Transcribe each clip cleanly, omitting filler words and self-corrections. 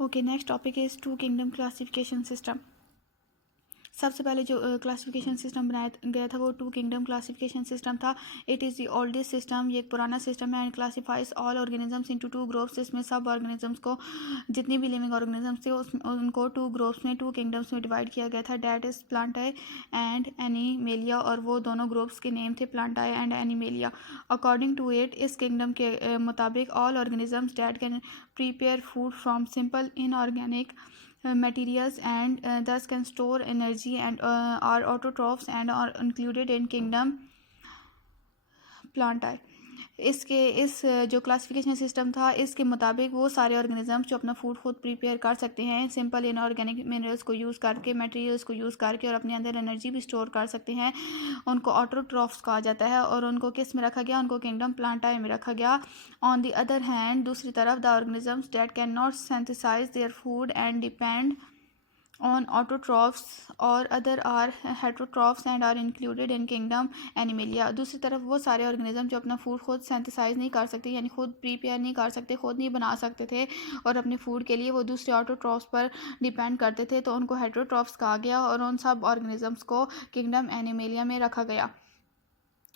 Okay, next topic is two kingdom classification system. सबसे पहले जो क्लासिफिकेशन सिस्टम बनाया गया था वो टू किंगडम क्लासिफिकेशन सिस्टम था। It is the oldest system, ये एक पुराना सिस्टम है। And classifies all organisms into two groups, इसमें सब ऑर्गेनिजम्स को, जितनी भी लिविंग ऑर्गेनिजम्स थे उनको टू ग्रुप्स में, टू किंगडम्स में डिवाइड किया गया था। That is plantae and animalia, और वो दोनों ग्रुप्स के नेम थे plantae and animalia. According to it, इस किंगडम के मुताबिक all organisms that can prepare food from simple inorganic materials and thus can store energy and are autotrophs and are included in kingdom plantae। इस जो classification system था इसके मुताबिक वो सारे ऑर्गेनिजम्स जो अपना फूड खुद प्रिपेयर कर सकते हैं सिंपल इनऑर्गेनिक मिनरल्स को यूज़ करके, मटेरियल्स को यूज़ करके, और अपने अंदर एनर्जी भी स्टोर कर सकते हैं, उनको ऑटोट्रॉफ्स कहा जाता है। और उनको किस में रखा गया? उनको किंगडम प्लांटाई में रखा गया। ऑन द अदर हैंड, दूसरी तरफ, the organisms that can not synthesize their food and depend on autotrophs or other are heterotrophs and are included in kingdom animalia। दूसरी तरफ वो सारे ऑर्गेनिज्म जो अपना फूड खुद सिंथेसाइज नहीं कर सकते, यानी खुद प्रिपेयर नहीं कर सकते, खुद नहीं बना सकते थे, और अपने फूड के लिए वो दूसरे ऑटोट्रॉफ्स पर डिपेंड करते थे, तो उनको हेटेरोट्रॉफ्स कहा गया और उन सब ऑर्गेनिजम्स को किंगडम एनिमेलिया में रखा गया।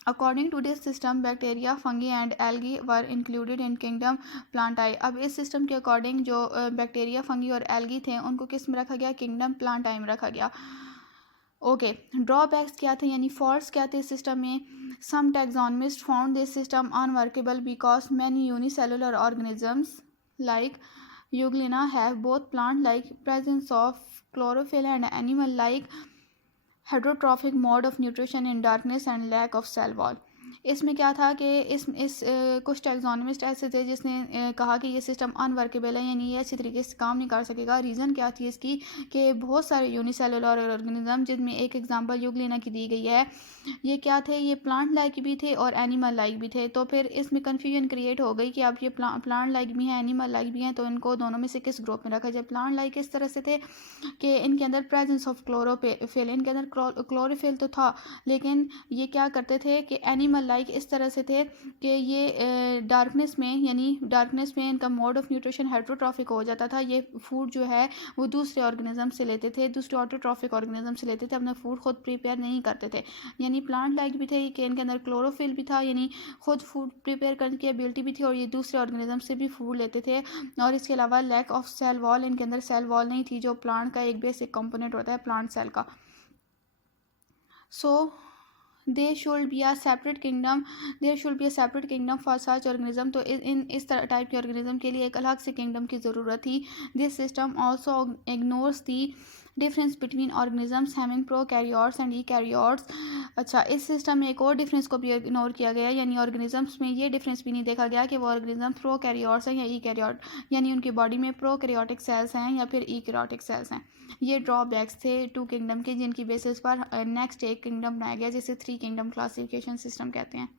According to this system, bacteria, fungi and algae were included in kingdom plantae। अब इस सिस्टम के अकॉर्डिंग जो बैक्टीरिया, फंगी और एल्गी थे उनको किस में रखा गया? किंगडम प्लांटाई में रखा गया। ओके, ड्रॉबैक्स क्या थे यानी फॉल्ट्स क्या थे इस सिस्टम में? Some taxonomist found this system unworkable because many unicellular organisms like Euglena have both plant like presence of chlorophyll and animal like heterotrophic mode of nutrition in darkness and lack of cell wall. इसमें क्या था कि कुछ टैक्सोनमिस्ट ऐसे थे जिसने कहा कि ये सिस्टम अनवर्केबल है, यानी ये अच्छी तरीके से काम नहीं कर सकेगा। रीज़न क्या थी इसकी कि बहुत सारे यूनिसेलुलर ऑर्गेनिज्म, जिनमें एक एग्जांपल यूग्लिना की दी गई है, ये क्या थे? ये प्लांट लाइक भी थे और एनिमल लाइक भी थे। तो फिर इसमें कन्फ्यूजन क्रिएट हो गई कि अब ये प्लांट लाइक भी हैं, एनिमल लाइक भी हैं, तो इनको दोनों में से किस ग्रुप में रखा जाए? प्लांट लाइक इस तरह से थे कि इनके अंदर प्रेजेंस ऑफ क्लोरोफिल, इनके अंदर क्लोरोफिल तो था, लेकिन ये क्या करते थे कि एनिमल लाइक इस तरह से थे कि ये डार्कनेस में, यानी डार्कनेस में इनका मोड ऑफ न्यूट्रिशन हेट्रोट्रॉफिक हो जाता था। ये फूड जो है वो दूसरे ऑर्गेनिज्म से लेते थे, दूसरे ऑटोट्रॉफिक ऑर्गेनिज्म से लेते थे, अपना फूड खुद प्रिपेयर नहीं करते थे। यानी प्लांट लाइक भी थे कि इनके अंदर क्लोरोफिल भी था, यानी खुद फूड प्रिपेयर करने की एबिलिटी भी थी, और ये दूसरे ऑर्गेनिज्म से भी फूड लेते थे। और इसके अलावा लैक ऑफ सेल वॉल, इनके अंदर सेल वॉल नहीं थी, जो प्लांट का एक बेसिक कंपोनेंट होता है प्लांट सेल का। सो there should be a separate kingdom for such organism। तो इस तरह टाइप के ऑर्गेनिज्म के लिए एक अलग से किंगडम की ज़रूरत थी। This system also ignores the difference between organisms having prokaryotes and eukaryotes. अच्छा, इस सिस्टम में एक और डिफरेंस को भी इग्नोर किया गया, यानी ऑर्गेनिजम्स में ये डिफरेंस भी नहीं देखा गया कि वो ऑर्गेनिज्म प्रोकैरियोट्स हैं या ईकैरियोट, यानी उनकी बॉडी में प्रोकैरियोटिक सेल्स हैं या फिर ईकैरियोटिक सेल्स हैं। ये ड्रॉबैक्स थे टू किंगडम के, जिनकी बेसिस पर नेक्स्ट एक किंगडम बनाया गया जिसे थ्री किंगडम क्लासिफिकेशन सिस्टम कहते हैं।